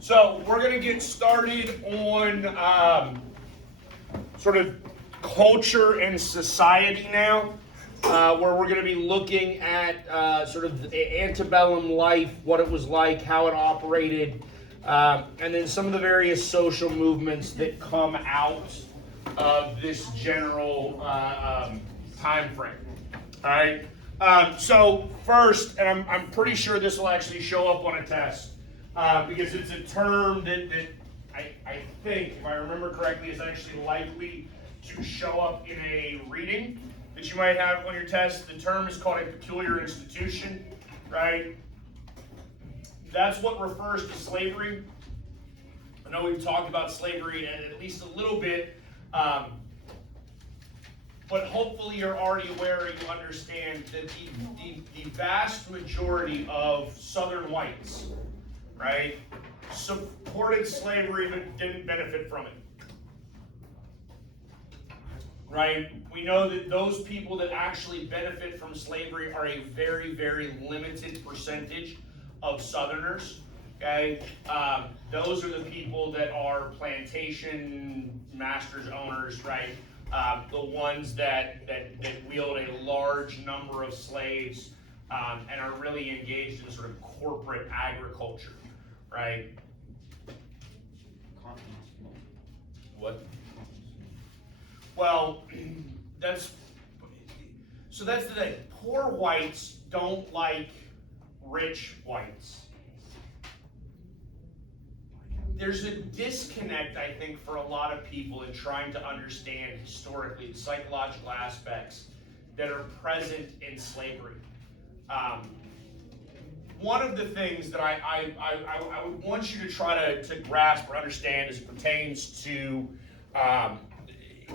So we're going to get started on sort of culture and society now, where we're going to be looking at sort of antebellum life, what it was like, how it operated, and then some of the various social movements that come out of this general time frame. All right. So first, and I'm pretty sure this will actually show up on a test, because it's a term that I think, if I remember correctly, is actually likely to show up in a reading that you might have on your test. The term is called a peculiar institution, right? That's what refers to slavery. I know we've talked about slavery at least a little bit, but hopefully you're already aware or you understand that the vast majority of Southern whites, right, supported slavery but didn't benefit from it. Right? We know that those people that actually benefit from slavery are a very, very limited percentage of Southerners. Okay? Those are the people that are plantation masters, owners, right? The ones that wield a large number of slaves and are really engaged in sort of corporate agriculture, right? What? Well, that's the thing. Poor whites don't like rich whites. There's a disconnect, I think, for a lot of people in trying to understand historically the psychological aspects that are present in slavery. One of the things that I would want you to try to grasp or understand as it pertains to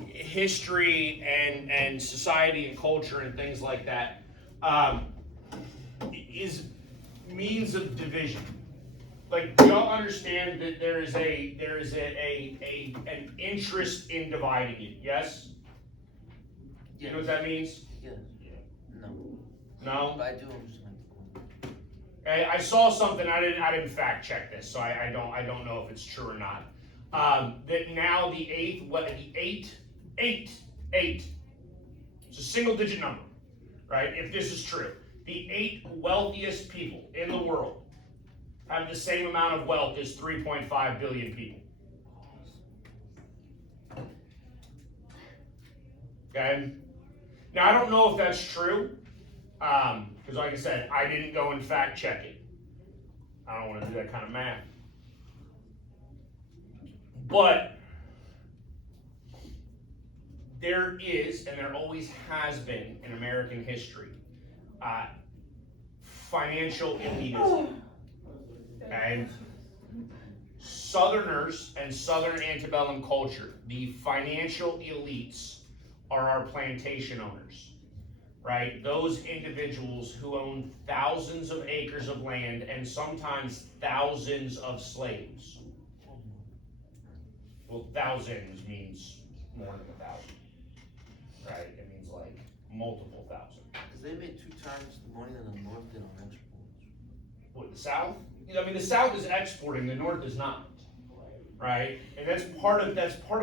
history and society and culture and things like that is means of division. Like, do y'all understand that there is an interest in dividing it? Yes? You know what that means? Yes. No. No? But I do understand. I saw something. I didn't fact check this, so I don't know if it's true or not. That now the eight. It's a single digit number, right? If this is true, the 8 wealthiest people in the world have the same amount of wealth as 3.5 billion people. Okay? Now, I don't know if that's true, because like I said, I didn't go and fact check it. I don't want to do that kind of math. But there is, and there always has been in American history, financial elitism. Okay? Southerners and Southern antebellum culture, the financial elites are our plantation owners, right? Those individuals who own thousands of acres of land and sometimes thousands of slaves. Well, thousands means more than 1,000, right? It means like multiple thousand. Because they made 2 times the money than the North did on exports. What, the South? I mean, the South is exporting, the North is not, right? And that's part of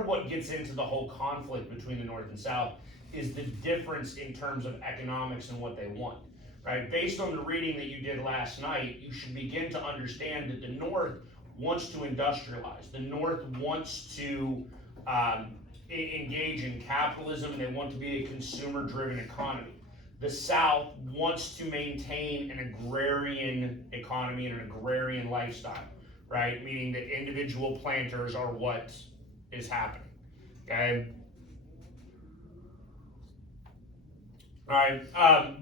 what gets into the whole conflict between the North and South is the difference in terms of economics and what they want, right? Based on the reading that you did last night, you should begin to understand that the North wants to industrialize. The North wants to engage in capitalism. They want to be a consumer-driven economy. The South wants to maintain an agrarian economy and an agrarian lifestyle, right? Meaning that individual planters are what is happening, okay? All right,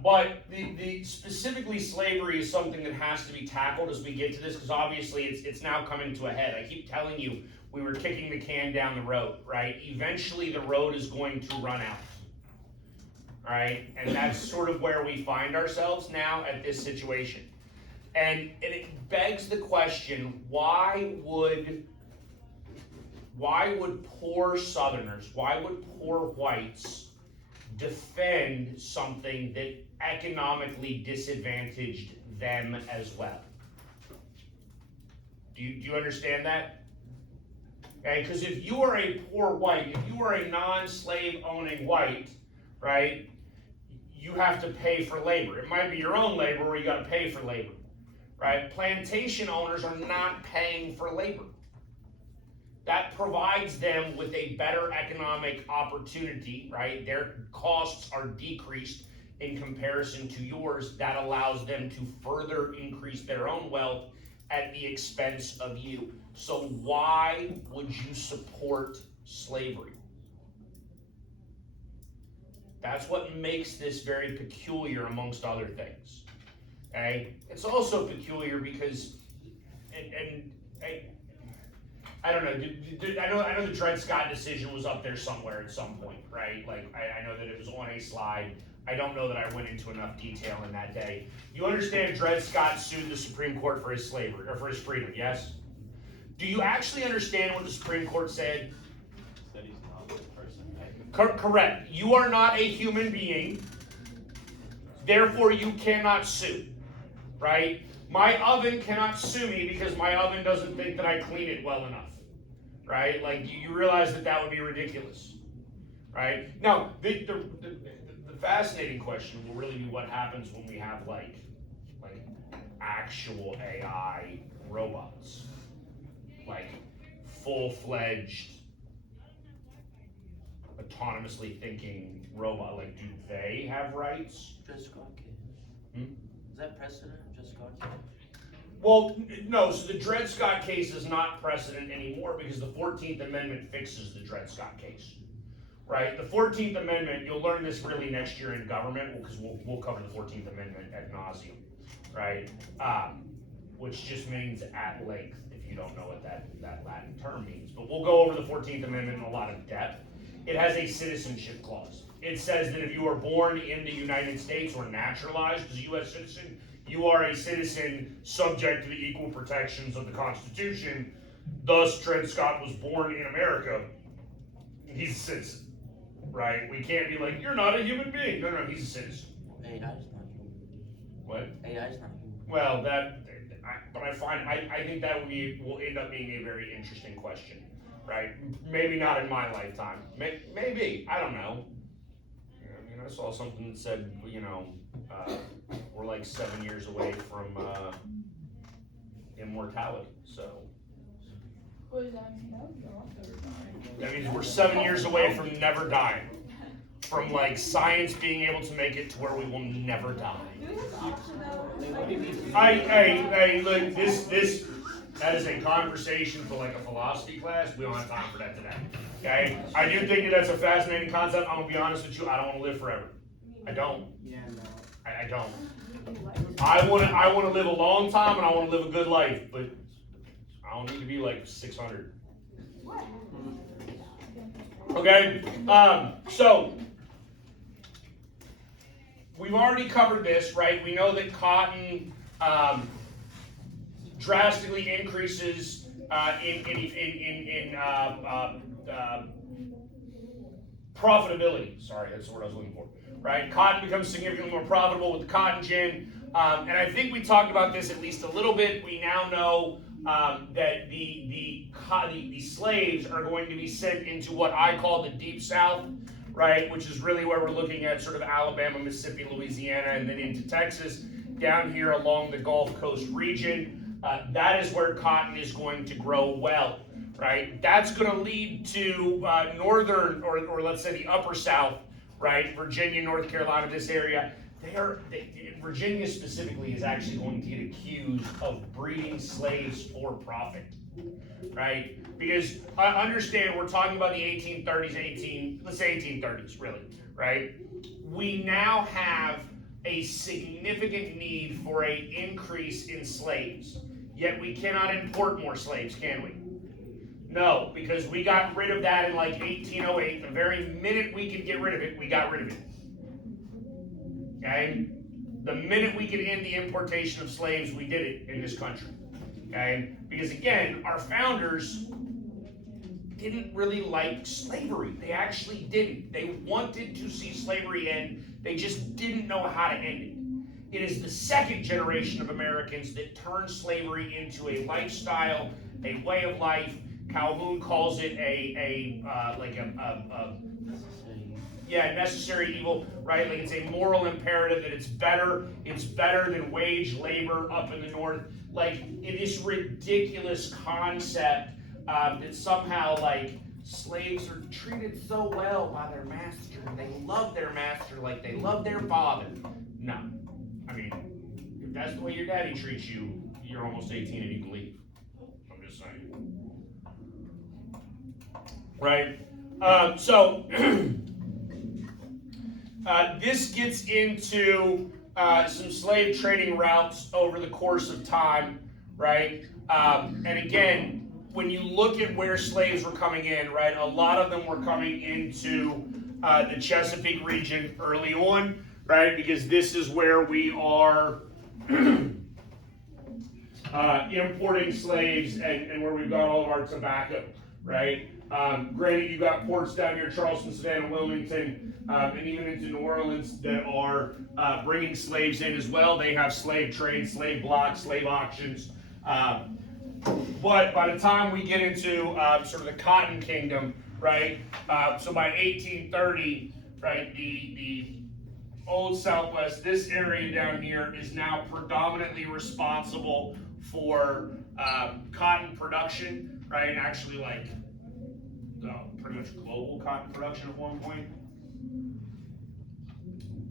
but the specifically slavery is something that has to be tackled as we get to this, because obviously it's now coming to a head. I keep telling you, we were kicking the can down the road, right? Eventually the road is going to run out. All right, and that's sort of where we find ourselves now at this situation. And it begs the question, why would poor Southerners, why would poor whites defend something that economically disadvantaged them as well? Do you understand that? Okay, because if you are a poor white, if you are a non-slave owning white, right, you have to pay for labor. It might be your own labor or you got to pay for labor, right? Plantation owners are not paying for labor. That provides them with a better economic opportunity, right? Their costs are decreased in comparison to yours. That allows them to further increase their own wealth at the expense of you. So why would you support slavery? That's what makes this very peculiar amongst other things. Okay? It's also peculiar because, I don't know. I know the Dred Scott decision was up there somewhere at some point, right? Like I know that it was on a slide. I don't know that I went into enough detail in that day. You understand Dred Scott sued the Supreme Court for his slavery or for his freedom, yes? Do you actually understand what the Supreme Court said? That he's not a person. Correct. You are not a human being, therefore you cannot sue, right? My oven cannot sue me because my oven doesn't think that I clean it well enough, right? Like you realize that that would be ridiculous, right? Now, the fascinating question will really be what happens when we have like actual AI robots, like full-fledged autonomously thinking robot. Like, do they have rights? Dred Scott case. Hmm? Is that precedent, Dred Scott case? Well, no, so the Dred Scott case is not precedent anymore because the 14th Amendment fixes the Dred Scott case, right? The 14th Amendment, you'll learn this really next year in government because we'll cover the 14th Amendment ad nauseum, right? Which just means at length if you don't know what that Latin term means. But we'll go over the 14th Amendment in a lot of depth. It has a citizenship clause. It says that if you are born in the United States or naturalized as a U.S. citizen, you are a citizen subject to the equal protections of the Constitution. Thus, Dred Scott was born in America. He's a citizen, right? We can't be like, you're not a human being. No, he's a citizen. AI is not human. What? AI is not human. Well, I think that will end up being a very interesting question, right? Maybe not in my lifetime. Maybe, I don't know. I mean, I saw something that said, we're like 7 years away from immortality. So that means we're 7 years away from never dying. From like science being able to make it to where we will never die. Hey, look, that is a conversation for like a philosophy class. We don't have time for that today. Okay? I do think that that's a fascinating concept. I'm gonna be honest with you. I don't want to live forever. I don't. Yeah, no. I don't. I want to live a long time and I want to live a good life, but I don't need to be like 600. Okay? So we've already covered this, right? We know that cotton drastically increases in profitability. Sorry, that's the word I was looking for. Right? Cotton becomes significantly more profitable with the cotton gin. And I think we talked about this at least a little bit. We now know that the slaves are going to be sent into what I call the Deep South, right? Which is really where we're looking at sort of Alabama, Mississippi, Louisiana, and then into Texas, down here along the Gulf Coast region. That is where cotton is going to grow well, right? That's going to lead to northern, or let's say the upper South, right? Virginia, North Carolina, this area. Virginia specifically is actually going to get accused of breeding slaves for profit, right? Because understand, we're talking about the 1830s, let's say 1830s, really, right? We now have a significant need for an increase in slaves, yet we cannot import more slaves, can we? No, because we got rid of that in like 1808. The very minute we could get rid of it, we got rid of it. Okay? The minute we could end the importation of slaves, we did it in this country. Okay? Because again, our founders didn't really like slavery. They actually didn't. They wanted to see slavery end. They just didn't know how to end it. It is the second generation of Americans that turned slavery into a lifestyle, a way of life. Calhoun calls it yeah, necessary evil, right? Like it's a moral imperative that it's better than wage labor up in the north. Like it is ridiculous concept that somehow like slaves are treated so well by their master. They love their master like they love their father. No, I mean, if that's the way your daddy treats you, you're almost 18 and you can leave. I'm just saying, right? So. This gets into some slave trading routes over the course of time, right? And again, when you look at where slaves were coming in, right, a lot of them were coming into the Chesapeake region early on, right, because this is where we are importing slaves and where we've got all of our tobacco, right? Granted, you've got ports down here, Charleston, Savannah, Wilmington, and even into New Orleans that are bringing slaves in as well. They have slave trade, slave blocks, slave auctions. But by the time we get into sort of the Cotton Kingdom, right? So by 1830, right, the Old Southwest, this area down here is now predominantly responsible for cotton production, right? Actually, like pretty much global cotton production at one point.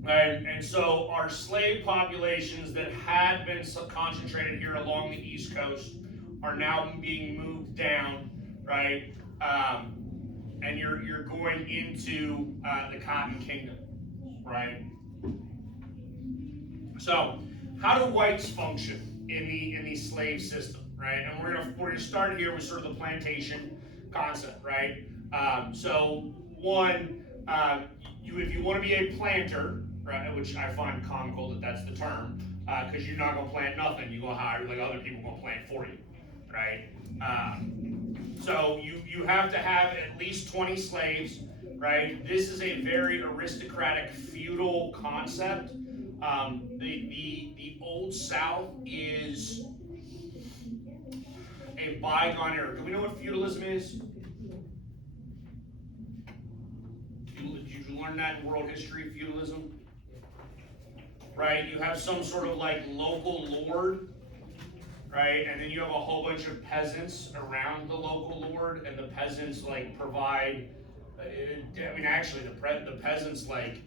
And so our slave populations that had been concentrated here along the East Coast are now being moved down, right? And you're going into the Cotton Kingdom, right? So, how do whites function in the slave system, right? And we're gonna start here with sort of the plantation concept, right? So one, if you want to be a planter, right, which I find comical that that's the term, because you're not gonna plant nothing, you're gonna hire like other people gonna plant for you, right? So you have to have at least 20 slaves, right? This is a very aristocratic feudal concept. The Old South is a bygone era. Do we know what feudalism is? Did you learn that in world history, feudalism? Right? You have some sort of like local lord, right? And then you have a whole bunch of peasants around the local lord, and the peasants like provide. I mean, actually, the peasants like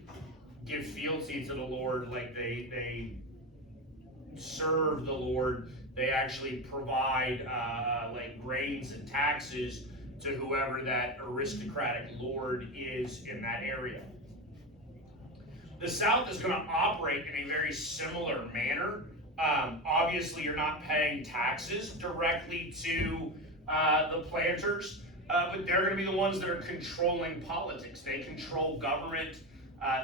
give fealty to the lord, like they serve the lord. They actually provide like grains and taxes to whoever that aristocratic lord is in that area. The South is going to operate in a very similar manner. Obviously, you're not paying taxes directly to the planters, but they're going to be the ones that are controlling politics. They control government.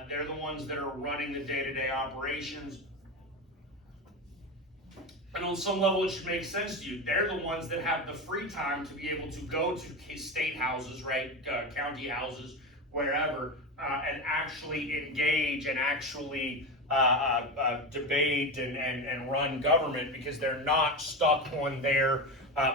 They're the ones that are running the day-to-day operations. And on some level, it should make sense to you. They're the ones that have the free time to be able to go to state houses, right, county houses, wherever, and actually engage and actually debate and run government, because they're not stuck on their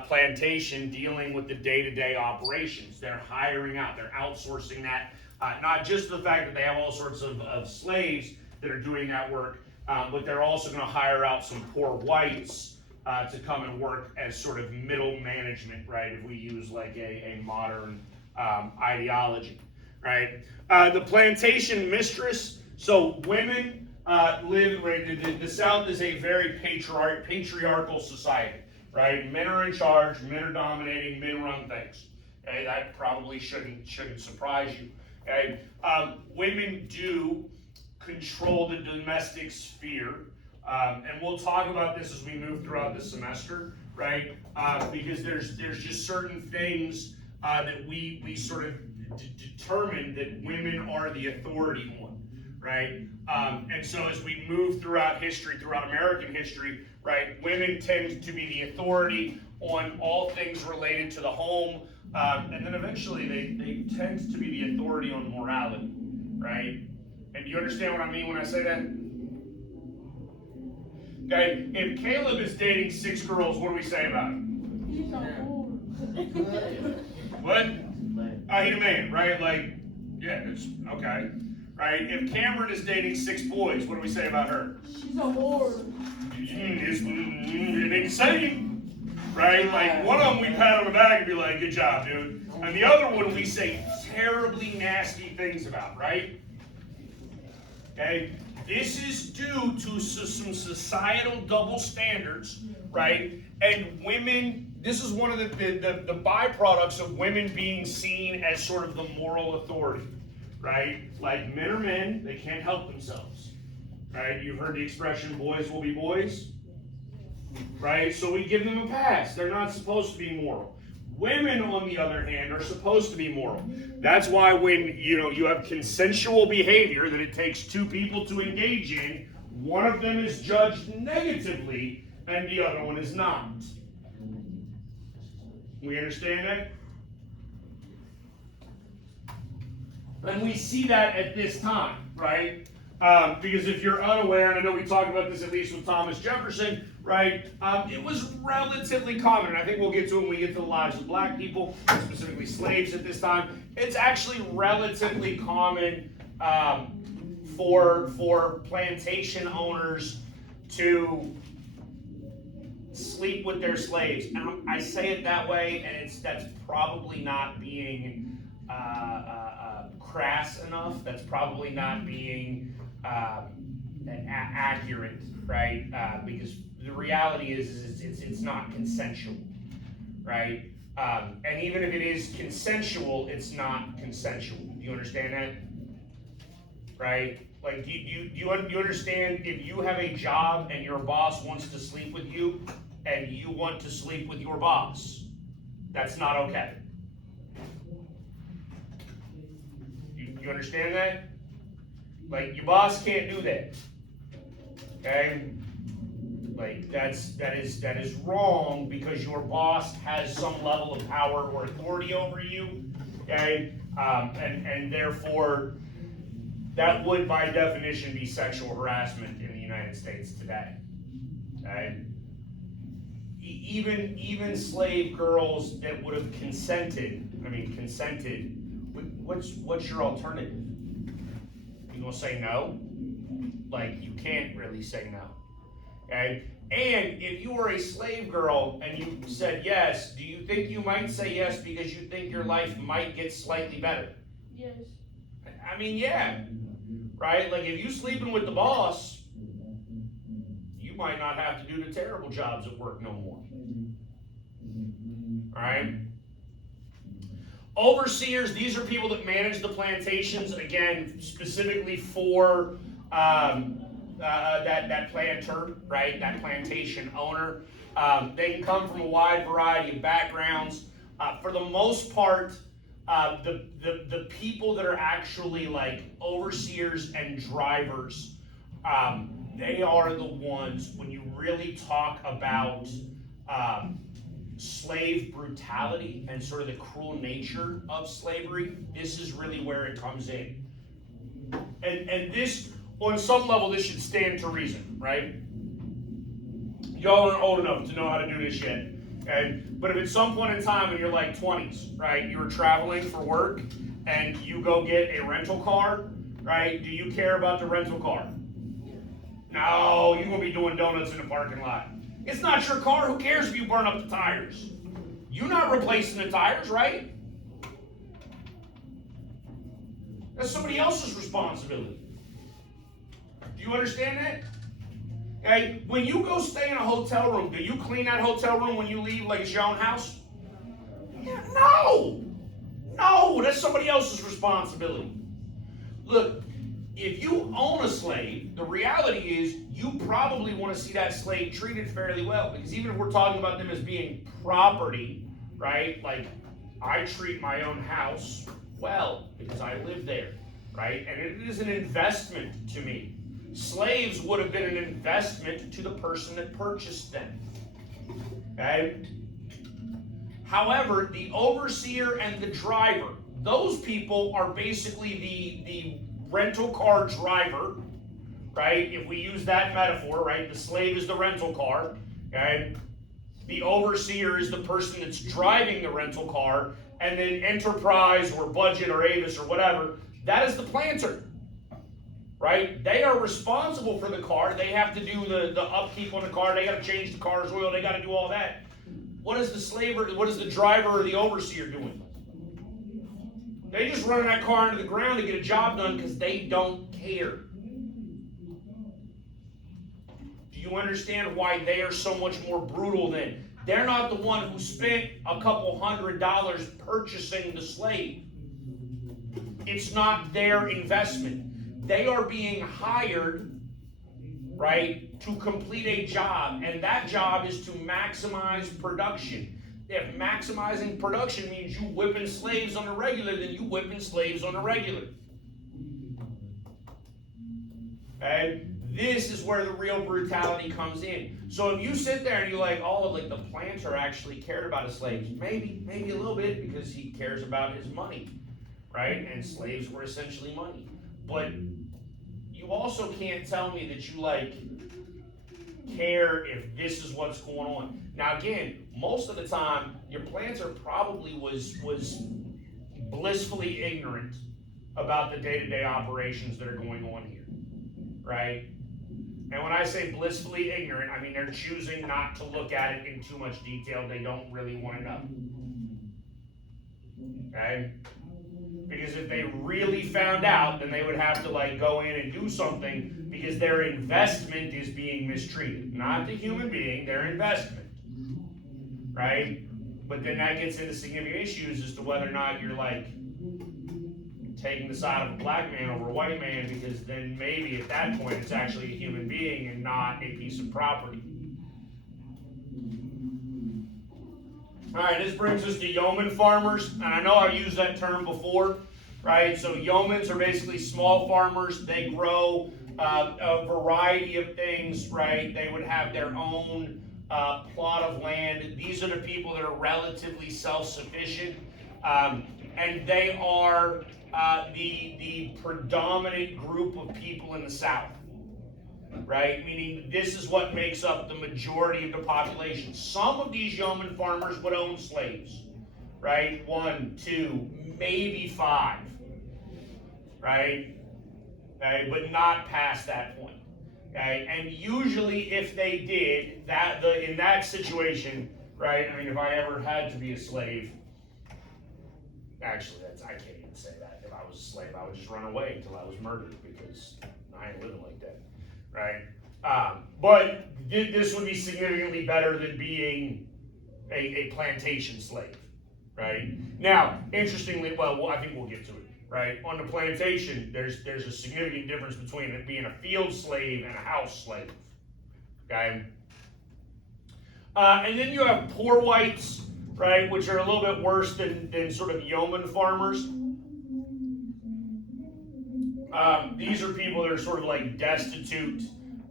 plantation dealing with the day-to-day operations. They're hiring out, they're outsourcing that. Not just the fact that they have all sorts of slaves that are doing that work, but they're also going to hire out some poor whites to come and work as sort of middle management, right? If we use like a modern ideology, right? The plantation mistress, so women live, right? The South is a very patriarchal society, right? Men are in charge, men are dominating, men run things. Okay, that probably shouldn't surprise you. Okay, women do control the domestic sphere, and we'll talk about this as we move throughout the semester, right? Because there's just certain things that we sort of determine that women are the authority on, right? And so as we move throughout history, throughout American history, right, women tend to be the authority on all things related to the home, and then eventually they tend to be the authority on morality, right? And do you understand what I mean when I say that? Okay? If Caleb is dating 6 girls, what do we say about him? He's a whore. What? Man. He's a man, right? Like, yeah, it's okay. Right? If Cameron is dating 6 boys, what do we say about her? She's a whore. It ain't the same. Right? Like, one of them we pat on the back and be like, good job, dude. And the other one we say terribly nasty things about, right? Okay? This is due to some societal double standards, right? And women, this is one of the byproducts of women being seen as sort of the moral authority, right? Like, men are men, they can't help themselves, right? You've heard the expression, boys will be boys, right? So we give them a pass. They're not supposed to be moral. Women, on the other hand, are supposed to be moral. That's why when you have consensual behavior that it takes 2 people to engage in, one of them is judged negatively and the other one is not. We understand that? And we see that at this time, right? Because if you're unaware, and I know we talked about this at least with Thomas Jefferson, right? It was relatively common, and I think we'll get to it when we get to the lives of black people, specifically slaves at this time. It's actually relatively common for plantation owners to sleep with their slaves. And I say it that way, and that's probably not being crass enough. That's probably not being accurate, right? Because the reality is it's not consensual, right? And even if it is consensual, it's not consensual. Do you understand that? Right? Like, do you understand if you have a job and your boss wants to sleep with you and you want to sleep with your boss, that's not okay. You understand that? Like, your boss can't do that. Okay? Like, that is wrong because your boss has some level of power or authority over you. Okay? And therefore, that would by definition be sexual harassment in the United States today. Okay? Even slave girls that would have consented, what's your alternative? You gonna say no? Like, you can't really say no. Okay? And if you were a slave girl and you said yes, do you think you might say yes because you think your life might get slightly better? Yes. I mean, yeah. Right? Like, if you sleeping with the boss, you might not have to do the terrible jobs at work no more. Alright? Overseers, these are people that manage the plantations, again, specifically for that planter, right? That plantation owner. They can come from a wide variety of backgrounds. For the most part, the people that are actually like overseers and drivers, they are the ones, when you really talk about slave brutality and sort of the cruel nature of slavery, this is really where it comes in. And this, on some level, this should stand to reason, right? Y'all aren't old enough to know how to do this yet. Okay? But if at some point in time in your like 20s, right, you were traveling for work and you go get a rental car, right, do you care about the rental car? No, you're going to be doing donuts in the parking lot. It's not your car. Who cares if you burn up the tires? You're not replacing the tires, right? That's somebody else's responsibility. Do you understand that? Okay, when you go stay in a hotel room, do you clean that hotel room when you leave like it's your own house? No! No, that's somebody else's responsibility. Look, if you own a slave, the reality is you probably want to see that slave treated fairly well, because even if we're talking about them as being property, right? Like, I treat my own house well because I live there, right? And it is an investment to me. Slaves would have been an investment to the person that purchased them. Okay? However, the overseer and the driver, those people are basically the rental car driver right? If we use that metaphor, right? The slave is the rental car, okay? The overseer is the person that's driving the rental car, and then Enterprise or Budget or Avis or whatever, that is the planter, right? They are responsible for the car. They have to do the upkeep on the car. They got to change the car's oil. They got to do all that. What is the slave or what is the driver or the overseer doing? They just run that car into the ground to get a job done because they don't care. Do you understand why they are so much more brutal then? They're not the one who spent a couple $100 purchasing the slave. It's not their investment. They are being hired, right, to complete a job, and that job is to maximize production. If maximizing production means you whipping slaves on the regular, then you whipping slaves on the regular. Okay? This is where the real brutality comes in. So if you sit there and you're like, oh, like the planter actually cared about his slaves, maybe a little bit because he cares about his money, right? And slaves were essentially money. But you also can't tell me that you like care if this is what's going on. Now again, most of the time, your planter probably was blissfully ignorant about the day-to-day operations that are going on here, right? And when I say blissfully ignorant, I mean they're choosing not to look at it in too much detail. They don't really want to know. Okay? Because if they really found out, then they would have to like go in and do something because their investment is being mistreated. Not the human being, their investment. Right? But then that gets into significant issues as to whether or not you're like taking the side of a black man over a white man, because then maybe at that point it's actually a human being and not a piece of property. Alright, this brings us to yeoman farmers, and I know I've used that term before, right? So yeomans are basically small farmers. They grow a variety of things, right? They would have their own plot of land. These are the people that are relatively self-sufficient, and they are the predominant group of people in the South, right? Meaning this is what makes up the majority of the population. Some of these yeoman farmers would own slaves, right? 1, 2, maybe 5, right? Okay, but not past that point. Okay, and usually if they did that, in that situation, right? I mean, if I ever had to be a slave, actually, I can't even say that. If I was a slave, I would just run away until I was murdered because I ain't living like that, right? But this would be significantly better than being a plantation slave, right? Now, interestingly, well, I think we'll get to it, right? On the plantation, there's a significant difference between it being a field slave and a house slave, okay? And then you have poor whites, right, which are a little bit worse than sort of yeoman farmers. These are people that are sort of like destitute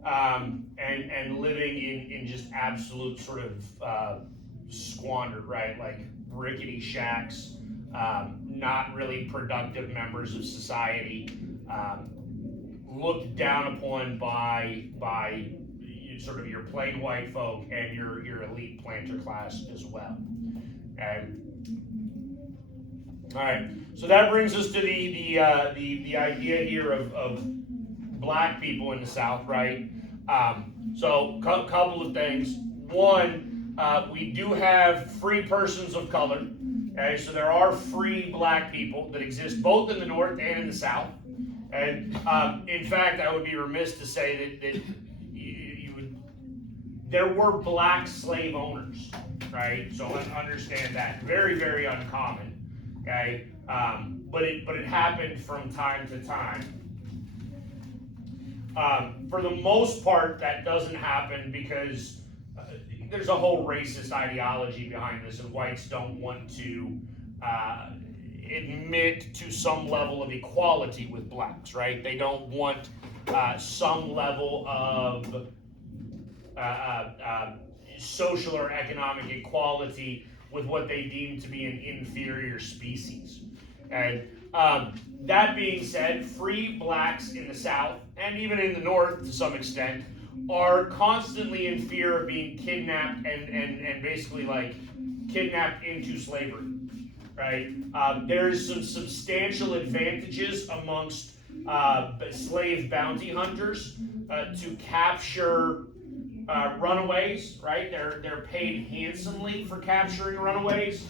and living in just absolute sort of squander, right? Like rickety shacks, not really productive members of society, looked down upon by sort of your plain white folk and your elite planter class as well. And all right, so that brings us to the idea here of black people in the South, right? So couple of things. One, we do have free persons of color. Okay, so there are free black people that exist both in the North and in the South. And in fact, I would be remiss to say that there were black slave owners, right? So let's understand that. Very, very uncommon, okay? But it happened from time to time. For the most part, that doesn't happen because there's a whole racist ideology behind this, and whites don't want to admit to some level of equality with blacks, right? They don't want some level of social or economic equality with what they deem to be an inferior species. And that being said, free blacks in the South, and even in the North to some extent, are constantly in fear of being kidnapped and basically like kidnapped into slavery, right? There's some substantial advantages amongst slave bounty hunters to capture runaways, right? They're paid handsomely for capturing runaways,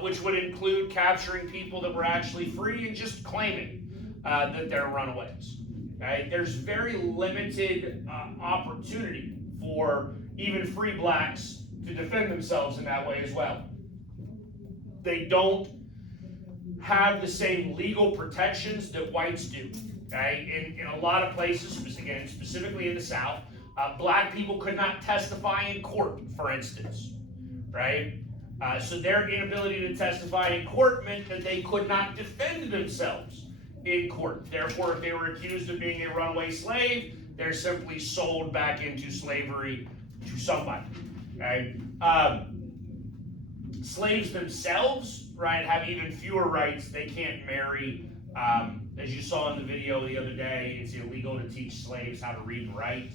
which would include capturing people that were actually free and just claiming that they're runaways. Right? There's very limited opportunity for even free blacks to defend themselves in that way as well. They don't have the same legal protections that whites do. Okay? In a lot of places, again, specifically in the South, black people could not testify in court, for instance, right? So their inability to testify in court meant that they could not defend themselves in court. Therefore, if they were accused of being a runaway slave, they're simply sold back into slavery to somebody. Okay? Slaves themselves, right, have even fewer rights. They can't marry. As you saw in the video the other day, it's illegal to teach slaves how to read and write.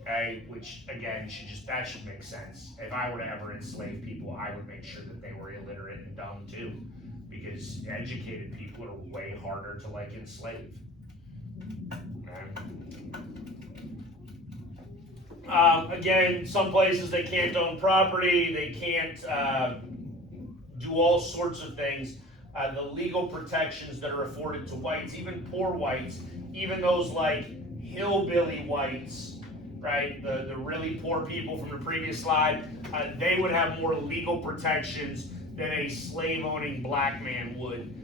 Okay, which again that should make sense. If I were to ever enslave people, I would make sure that they were illiterate and dumb too, because educated people are way harder to like enslave. Okay. Again, some places they can't own property, they can't do all sorts of things. The legal protections that are afforded to whites, even poor whites, even those like hillbilly whites, right, the really poor people from the previous slide, they would have more legal protections than a slave-owning black man would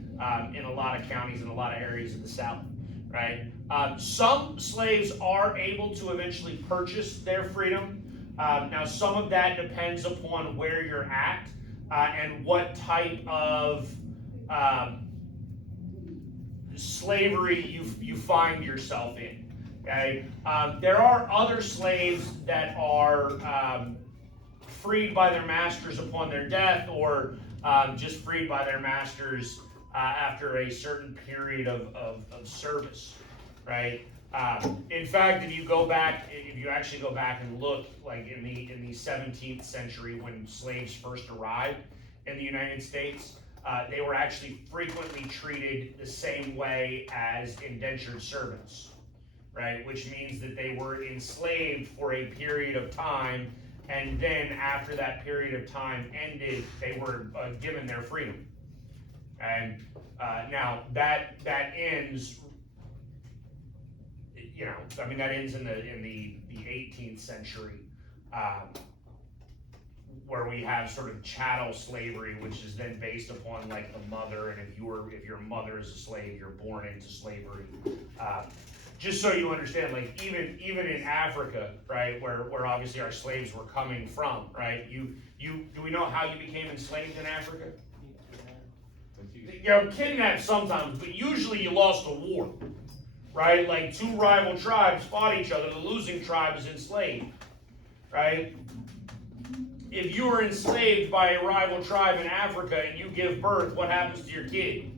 in a lot of counties and a lot of areas of the South, right? Some slaves are able to eventually purchase their freedom. Now, some of that depends upon where you're at and what type of slavery you find yourself in. Okay, there are other slaves that are freed by their masters upon their death, or just freed by their masters after a certain period of service, right? In fact, if you actually go back and look, like in the 17th century when slaves first arrived in the United States, they were actually frequently treated the same way as indentured servants. Right, which means that they were enslaved for a period of time, and then after that period of time ended, they were given their freedom. And now that ends, that ends in the 18th century, where we have sort of chattel slavery, which is then based upon like the mother, and if your mother is a slave, you're born into slavery. Just so you understand, like even in Africa, right, where obviously our slaves were coming from, right? Do we know how you became enslaved in Africa? Kidnapped sometimes, but usually you lost a war, right? Like two rival tribes fought each other. The losing tribe is enslaved, right? If you were enslaved by a rival tribe in Africa and you give birth, what happens to your kid?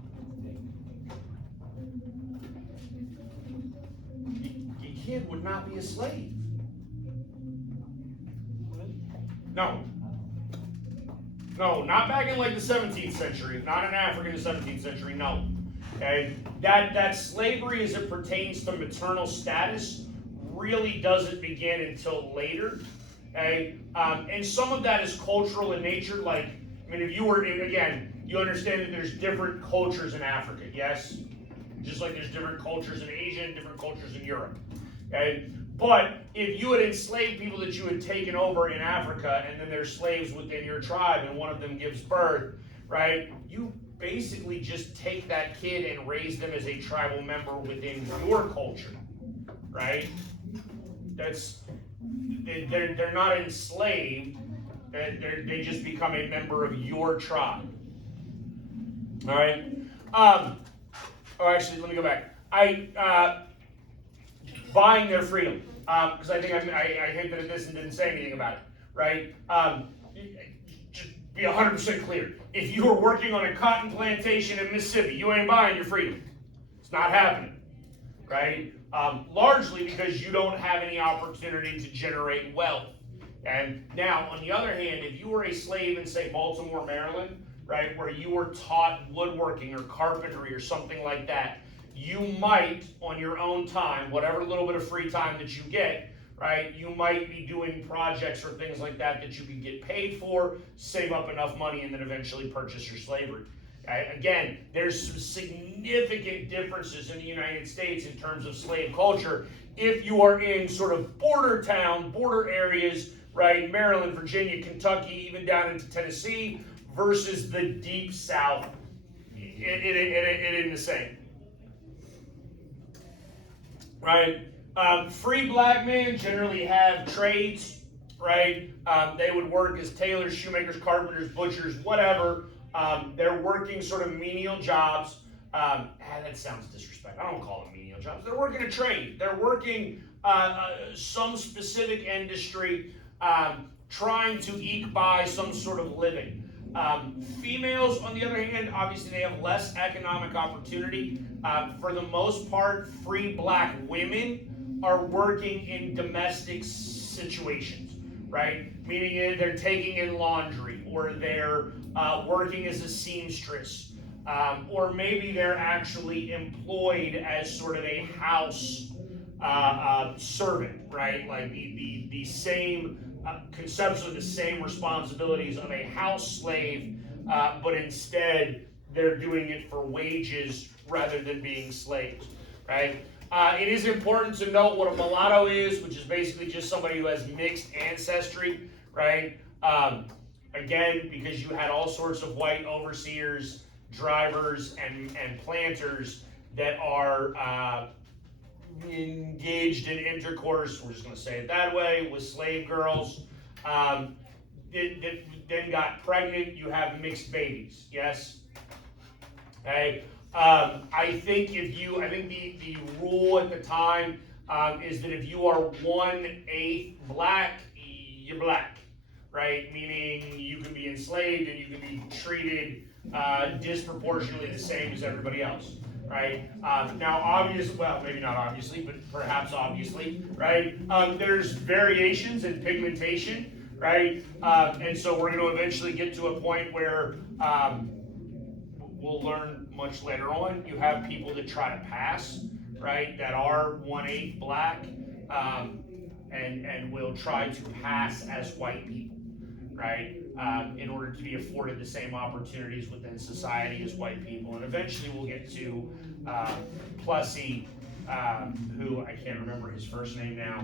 Kid would not be a slave. No, not back in like the 17th century, not in Africa in the 17th century, no. Okay, that slavery as it pertains to maternal status really doesn't begin until later. Okay, and some of that is cultural in nature. Like, if you were, again, you understand that there's different cultures in Africa, yes? Just like there's different cultures in Asia and different cultures in Europe. Okay? But if you had enslaved people that you had taken over in Africa, and then there's slaves within your tribe, and one of them gives birth, right? You basically just take that kid and raise them as a tribal member within your culture, right? They're not enslaved. They just become a member of your tribe. All right. Actually, let me go back. Buying their freedom, because I think I hinted at this and didn't say anything about it, right? Just be 100% clear. If you are working on a cotton plantation in Mississippi, you ain't buying your freedom. It's not happening, right? Largely because you don't have any opportunity to generate wealth. And now, on the other hand, if you were a slave in, say, Baltimore, Maryland, right, where you were taught woodworking or carpentry or something like that, you might, on your own time, whatever little bit of free time that you get, right, you might be doing projects or things like that that you can get paid for, save up enough money, and then eventually purchase your slavery. Again, there's some significant differences in the United States in terms of slave culture. If you are in sort of border town, border areas, right, Maryland, Virginia, Kentucky, even down into Tennessee, versus the deep South, it isn't the same. Right? Free black men generally have trades, right? They would work as tailors, shoemakers, carpenters, butchers, whatever. They're working sort of menial jobs. That sounds disrespectful. I don't call them menial jobs. They're working a trade. They're working some specific industry, trying to eke by some sort of living. Females, on the other hand, obviously they have less economic opportunity. For the most part, free black women are working in domestic situations, right? Meaning they're taking in laundry, or they're working as a seamstress, or maybe they're actually employed as sort of a house servant, right? Like the same conceptually the same responsibilities of a house slave, but instead they're doing it for wages rather than being slaves, right? It is important to note what a mulatto is, which is basically just somebody who has mixed ancestry, right? Again, because you had all sorts of white overseers, drivers, and planters that are engaged in intercourse, we're just going to say it that way, with slave girls, then got pregnant, you have mixed babies, yes? Okay. I think the rule at the time is that if you are 1/8 black, you're black, right? Meaning you can be enslaved and you can be treated disproportionately the same as everybody else, right? Now, obviously, well, maybe not obviously, but perhaps obviously, right? There's variations in pigmentation, right? And so we're going to eventually get to a point where we'll learn much later on. You have people that try to pass, right? That are 1/8 black, and will try to pass as white people, right? In order to be afforded the same opportunities within society as white people. And eventually we'll get to Plessy, who I can't remember his first name now,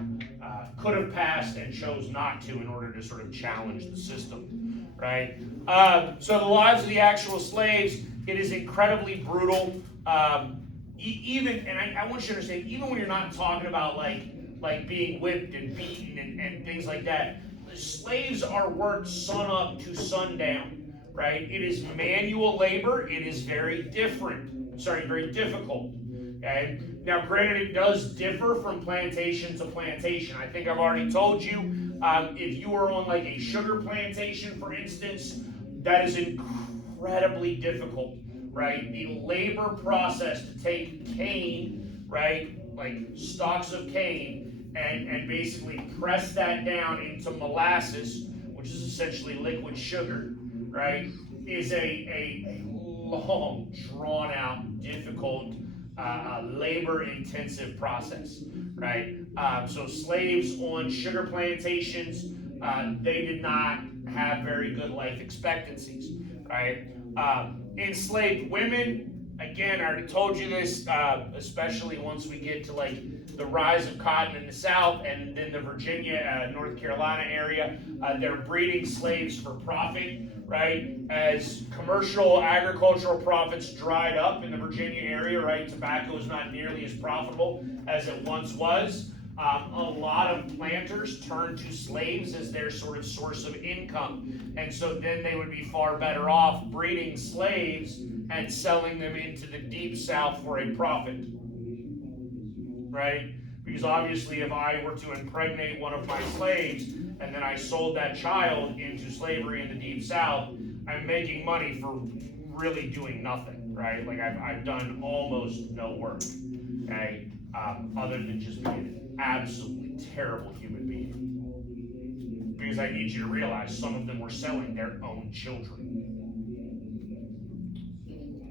could have passed and chose not to in order to sort of challenge the system, right? So the lives of the actual slaves, it is incredibly brutal. Even, and I want you to understand, even when you're not talking about like being whipped and beaten and things like that, the slaves are worked sun up to sundown, right? It is manual labor. It is very difficult. Okay. Now, granted, it does differ from plantation to plantation. I think I've already told you, if you are on like a sugar plantation, for instance, that is incredibly difficult, right? The labor process to take cane, right, like stalks of cane, and basically press that down into molasses, which is essentially liquid sugar, right, is a long, drawn-out, difficult, labor-intensive process, right? So slaves on sugar plantations, they did not have very good life expectancies, right? Enslaved women, again, I already told you this, especially once we get to like the rise of cotton in the South and then the Virginia, North Carolina area, they're breeding slaves for profit, right? As commercial agricultural profits dried up in the Virginia area, right? Tobacco is not nearly as profitable as it once was. A lot of planters turned to slaves as their sort of source of income. And so then they would be far better off breeding slaves and selling them into the deep South for a profit, right? Because obviously if I were to impregnate one of my slaves and then I sold that child into slavery in the deep South, I'm making money for really doing nothing, right? Like I've done almost no work, okay, other than just being an absolutely terrible human being. Because I need you to realize some of them were selling their own children.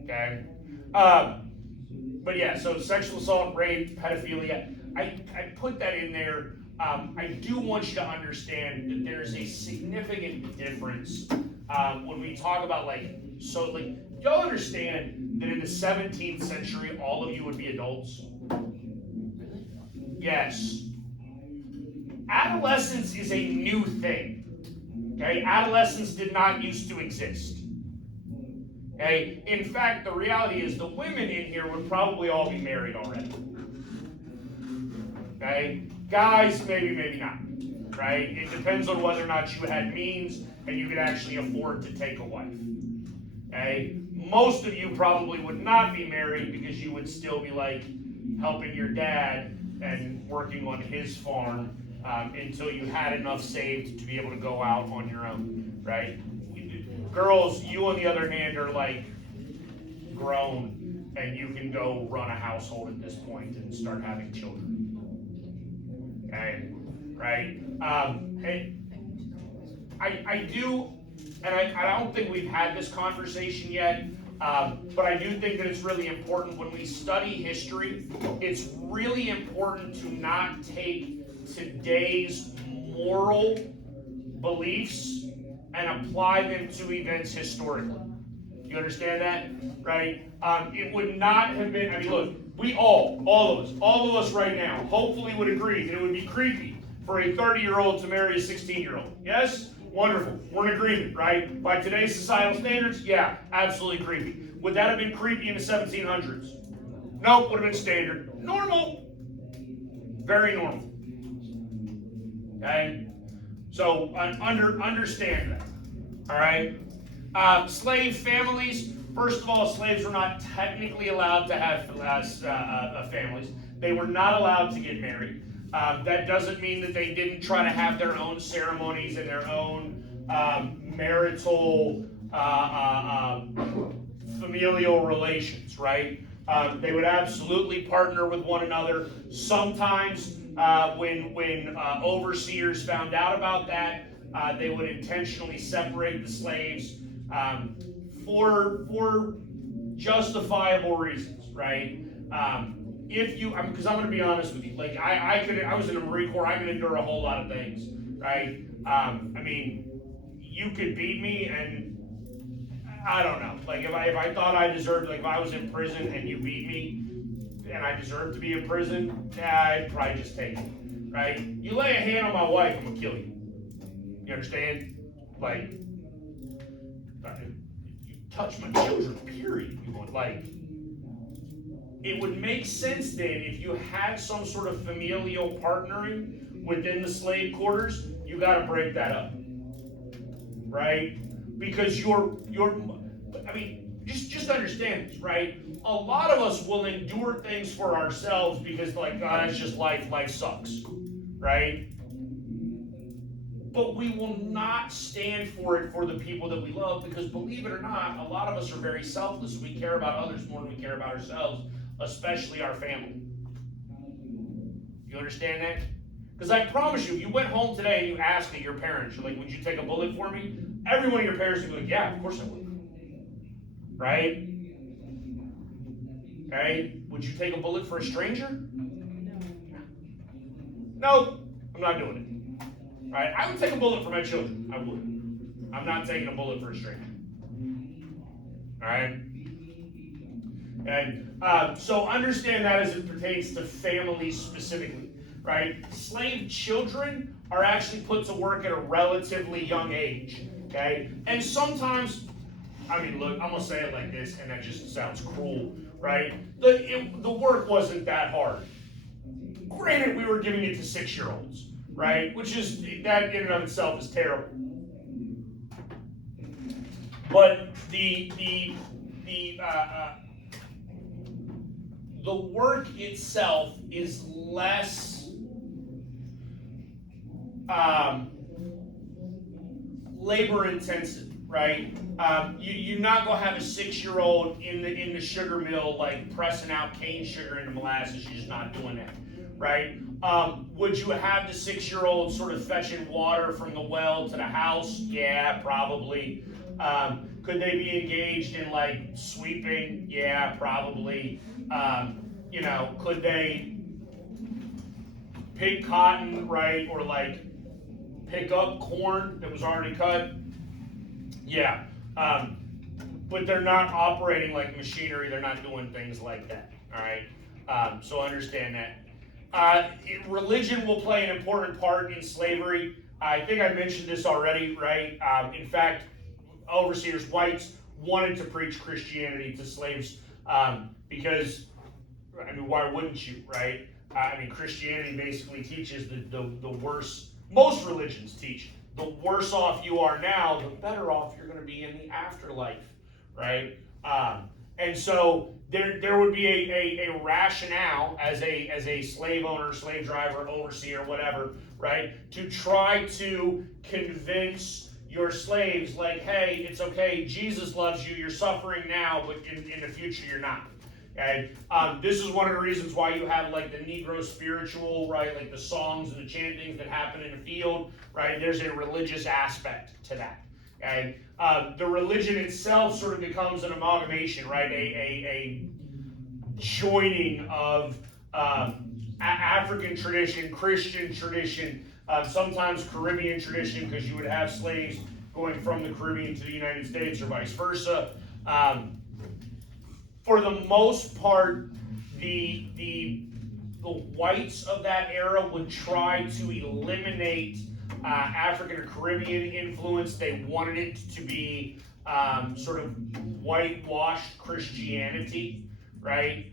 Okay, but yeah, so sexual assault, rape, pedophilia, I put that in there. I do want you to understand that there's a significant difference when we talk about y'all understand that in the 17th century, all of you would be adults? Really? Yes. Adolescence is a new thing. Okay, adolescence did not used to exist. Okay, in fact, the reality is the women in here would probably all be married already. Okay, guys, maybe not. Right? It depends on whether or not you had means and you could actually afford to take a wife. Okay, most of you probably would not be married because you would still be like helping your dad and working on his farm until you had enough saved to be able to go out on your own, right? Girls, you on the other hand are like grown and you can go run a household at this point and start having children. Okay, right? I do, and I don't think we've had this conversation yet, but I do think that it's really important when we study history. It's really important to not take today's moral beliefs and apply them to events historically. You understand that? Right? It would not have been, I mean, look, we all of us right now, hopefully would agree that it would be creepy for a 30-year-old to marry a 16-year-old. Yes? Wonderful. We're in agreement, right? By today's societal standards, yeah, absolutely creepy. Would that have been creepy in the 1700s? Nope, would have been standard. Normal. Very normal. Okay? So, understand that. All right? Slave families, first of all, slaves were not technically allowed to have families. They were not allowed to get married. That doesn't mean that they didn't try to have their own ceremonies and their own marital familial relations, right? They would absolutely partner with one another. Sometimes when overseers found out about that, they would intentionally separate the slaves for justifiable reasons, right? If you, because I'm going to be honest with you, like I was in the Marine Corps, I could endure a whole lot of things, right? I mean, you could beat me, and I don't know. Like if I thought I deserved, like if I was in prison and you beat me, and I deserved to be in prison, I'd probably just take it, right? You lay a hand on my wife, I'm gonna kill you. You understand? Like, you touch my children, period. You would like. It would make sense then if you had some sort of familial partnering within the slave quarters, you got to break that up, right? Because I mean, just understand this, right? A lot of us will endure things for ourselves because, like, God, it's just life. Life sucks, right? But we will not stand for it for the people that we love because, believe it or not, a lot of us are very selfless. We care about others more than we care about ourselves, especially our family. You understand that? Because I promise you, if you went home today and you asked your parents, you're like, would you take a bullet for me? Every one of your parents would be like, yeah, of course I would. Right? Okay? Would you take a bullet for a stranger? No, I'm not doing it. Right? I would take a bullet for my children. I would. I'm not taking a bullet for a stranger. All right? And so understand that as it pertains to families specifically, right? Slave children are actually put to work at a relatively young age, okay? And sometimes, I mean, look, I'm gonna say it like this, and that just sounds cruel, right? The work wasn't that hard. Granted, we were giving it to 6-year-olds, right? Which is, that in and of itself is terrible. But the work itself is less labor intensive, right? You're not gonna have a 6-year-old in the sugar mill like pressing out cane sugar into molasses. You're just not doing that, right? Would you have the 6-year-old sort of fetching water from the well to the house? Yeah, probably. Could they be engaged in like sweeping? Yeah, probably. Could they pick cotton, right, or like pick up corn that was already cut? Yeah. But they're not operating like machinery. They're not doing things like that. All right. So understand that. Religion will play an important part in slavery. I think I mentioned this already, right? In fact, overseers, whites, wanted to preach Christianity to slaves because, I mean, why wouldn't you, right? Christianity basically teaches the worse, most religions teach, the worse off you are now, the better off you're going to be in the afterlife, right? And so there would be a rationale as a slave owner, slave driver, overseer, whatever, right, to try to convince your slaves, like, hey, it's okay, Jesus loves you, you're suffering now, but in the future you're not. Okay, this is one of the reasons why you have like the Negro spiritual, right? Like the songs and the chantings that happen in the field, right? There's a religious aspect to that. Okay, the religion itself sort of becomes an amalgamation, right? A joining of African tradition, Christian tradition, sometimes Caribbean tradition, because you would have slaves going from the Caribbean to the United States or vice versa. For the most part, the whites of that era would try to eliminate African or Caribbean influence. They wanted it to be sort of whitewashed Christianity, right?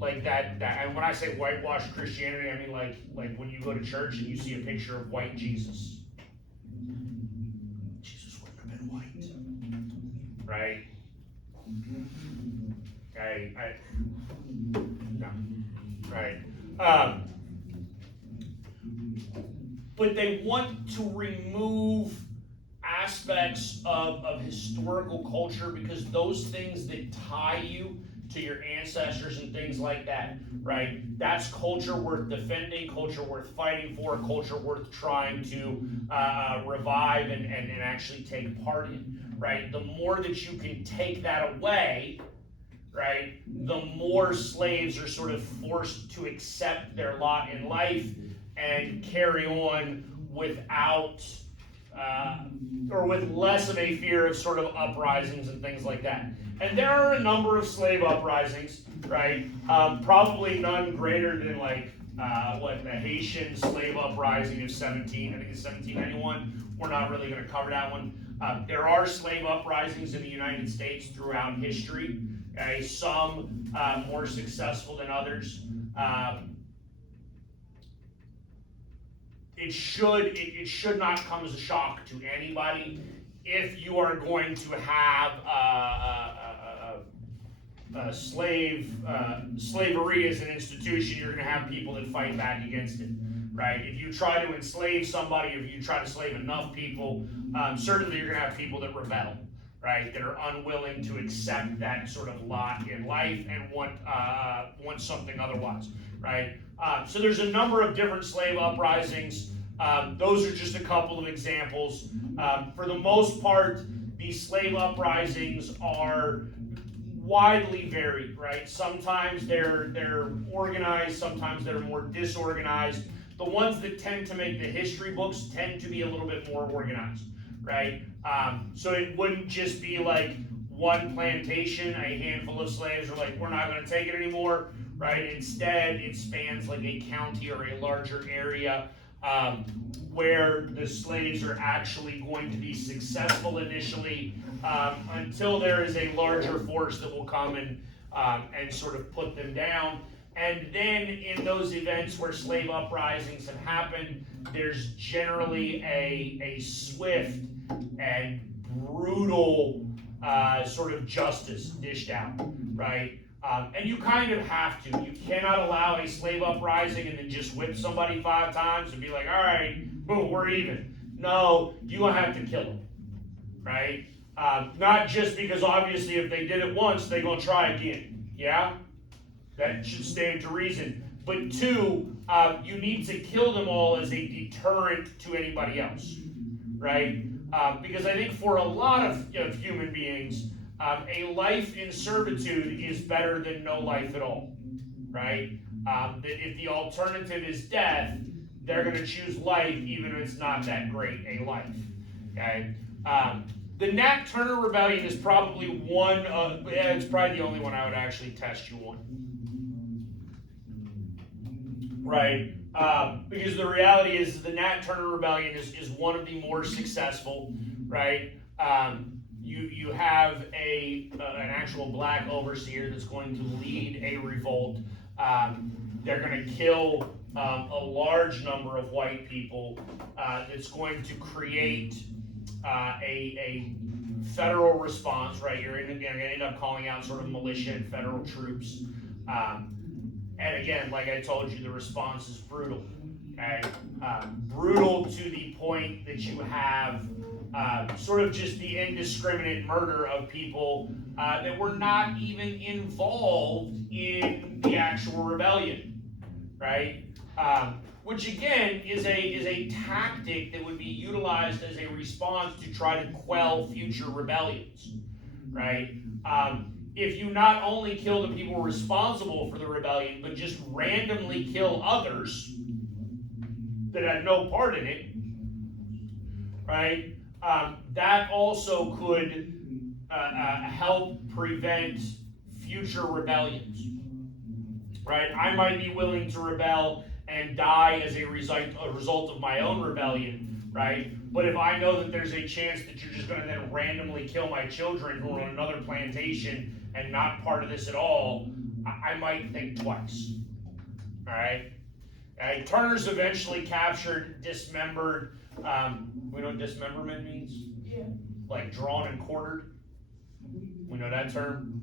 Like that. And when I say whitewashed Christianity, I mean like when you go to church and you see a picture of white Jesus. Jesus wouldn't have been white, right? No, right. But they want to remove aspects of historical culture because those things that tie you to your ancestors and things like that, right? That's culture worth defending, culture worth fighting for, culture worth trying to revive and actually take part in, right? The more that you can take that away, right, the more slaves are sort of forced to accept their lot in life and carry on without or with less of a fear of sort of uprisings and things like that. And there are a number of slave uprisings, right? Probably none greater than like the Haitian slave uprising of 1791. We're not really going to cover that one. There are slave uprisings in the United States throughout history. Some more successful than others. It should not come as a shock to anybody if you are going to have slavery as an institution. You're going to have people that fight back against it, right? If you try to enslave somebody, if you try to slave enough people, certainly you're going to have people that rebel, right? That are unwilling to accept that sort of lot in life and want something otherwise, right? So there's a number of different slave uprisings. Those are just a couple of examples. For the most part, these slave uprisings are widely varied, right? Sometimes they're organized, sometimes they're more disorganized. The ones that tend to make the history books tend to be a little bit more organized, right? So it wouldn't just be like one plantation, a handful of slaves are like, we're not going to take it anymore, right? Instead, it spans like a county or a larger area where the slaves are actually going to be successful initially until there is a larger force that will come and sort of put them down. And then in those events where slave uprisings have happened, there's generally a swift and brutal sort of justice dished out, right? And you kind of have to. You cannot allow a slave uprising and then just whip somebody 5 times and be like, all right, boom, we're even. No, you have to kill them, right? Not just because obviously if they did it once, they're gonna try again, yeah? That should stand to reason. But two, you need to kill them all as a deterrent to anybody else, right? Because I think for a lot of human beings, a life in servitude is better than no life at all, right? That if the alternative is death, they're going to choose life even if it's not that great a life, okay? The Nat Turner Rebellion is probably one of, it's probably the only one I would actually test you on. Right, because the reality is the Nat Turner Rebellion is one of the more successful, right? You have an actual black overseer that's going to lead a revolt. They're going to kill a large number of white people. That's going to create a federal response, right? You're going to end up calling out sort of militia and federal troops. And again, like I told you, the response is brutal. Okay? Brutal to the point that you have sort of just the indiscriminate murder of people that were not even involved in the actual rebellion, right? Which again is a tactic that would be utilized as a response to try to quell future rebellions, right? If you not only kill the people responsible for the rebellion, but just randomly kill others that had no part in it, right? That also could help prevent future rebellions, right? I might be willing to rebel and die as a result of my own rebellion, right? But if I know that there's a chance that you're just going to then randomly kill my children who are on another plantation and not part of this at all, I might think twice. All right? Turner's eventually captured, dismembered. We know what dismemberment means? Yeah. Like drawn and quartered. We know that term?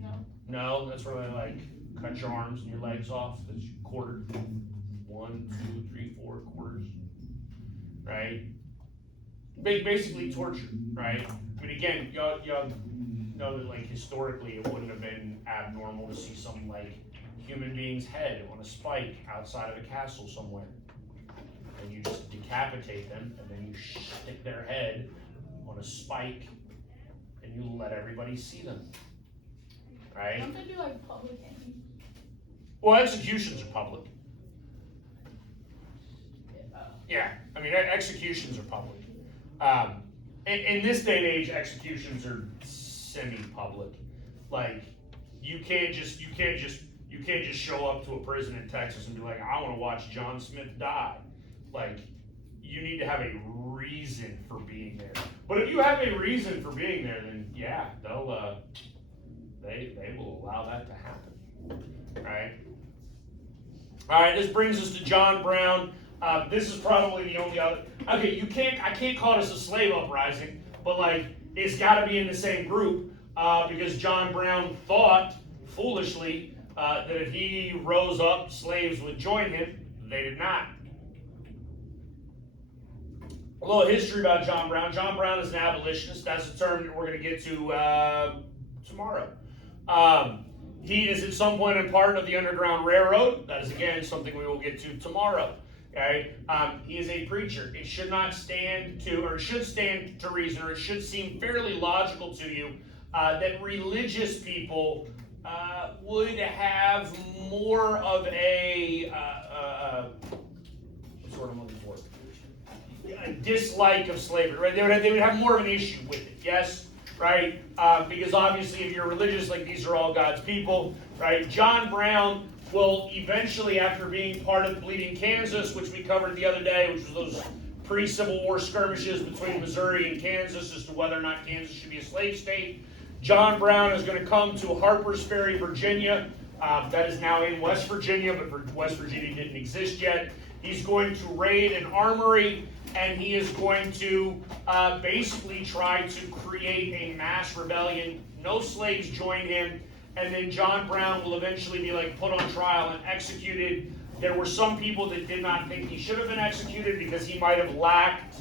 No. No, that's where they like cut your arms and your legs off. That's quartered. 1, 2, 3, 4 quarters. Right? Basically torture, right? I mean, again, y'all know that like historically it wouldn't have been abnormal to see some like human being's head on a spike outside of a castle somewhere. And you just decapitate them and then you stick their head on a spike and you let everybody see them. Right? Don't they do like public endings? Well, executions are public. Yeah, I mean, executions are public. In this day and age, executions are semi-public. Like, you can't just show up to a prison in Texas and be like, I want to watch John Smith die. Like, you need to have a reason for being there. But if you have a reason for being there, then yeah, they will allow that to happen, right? All right, this brings us to John Brown. This is probably the only other. Okay, I can't call this a slave uprising, but like it's got to be in the same group because John Brown thought foolishly that if he rose up, slaves would join him. They did not. A little history about John Brown. John Brown is an abolitionist. That's a term that we're going to get to tomorrow. He is at some point a part of the Underground Railroad. That is, again, something we will get to tomorrow. Okay? He is a preacher. It should not stand to, or it should stand to reason, or it should seem fairly logical to you that religious people would have more of a, what's the word I'm looking for? A dislike of slavery, right? They would have more of an issue with it, yes? Right? Because obviously if you're religious, like these are all God's people, right? John Brown will eventually, after being part of Bleeding Kansas, which we covered the other day, which was those pre-Civil War skirmishes between Missouri and Kansas as to whether or not Kansas should be a slave state, John Brown is going to come to Harper's Ferry, Virginia. That is now in West Virginia, but West Virginia didn't exist yet. He's going to raid an armory, and he is going to basically try to create a mass rebellion. No slaves join him, and then John Brown will eventually be like put on trial and executed. There were some people that did not think he should have been executed because he might have lacked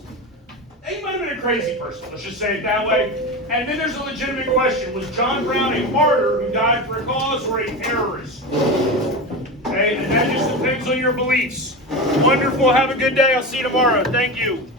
he might have been a crazy person, let's just say it that way. And then there's a legitimate question. Was John Brown a martyr who died for a cause or a terrorist? Okay, and that just depends on your beliefs. Wonderful. Have a good day. I'll see you tomorrow. Thank you.